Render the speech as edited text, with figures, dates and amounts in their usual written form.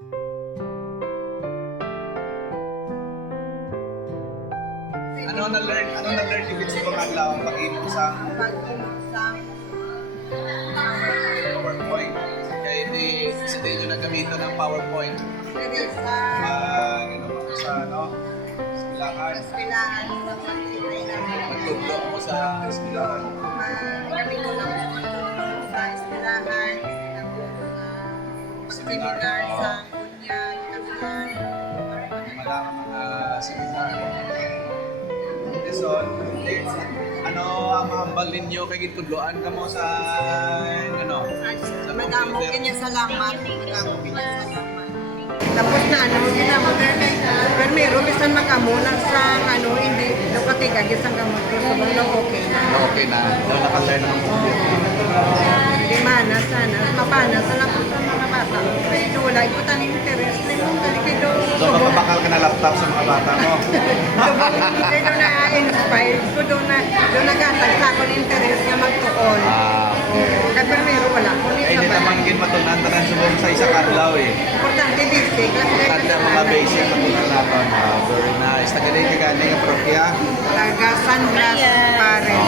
Ano na-learn ni Vince ibang adlaw pag-imong sa PowerPoint? Kaya hindi sa tayo na gamito ng PowerPoint. Sa eskwelahan. Magtudlo mo sa eskwelahan. Seminar sa Kunyag, Malang mga seminar. So, ano ang mahambal ninyo kay gitudloan ka mo sa Madamo kanya salamat. Tapos na pero bisan makamuna sa hindi nakatiga isang gamot ko so okay na. Okay na. Nakalearn ng computer. Di mana sana mapana sa lang sa mga bata. Pero wala ko taning interest nung talikido. So, mapabakal ka na laptop sa mga bata mo. Kaya na inspire ko doon nagatag sa akong interest nga magtuon. Kaya pero wala ko ni Ay, hindi naman matunan tanan subong sa isang adlaw eh. importante basic kasi Tanda mga basic matunan natin. Very nice. Tagaling ka gani ang propia. taga San Blas Pare.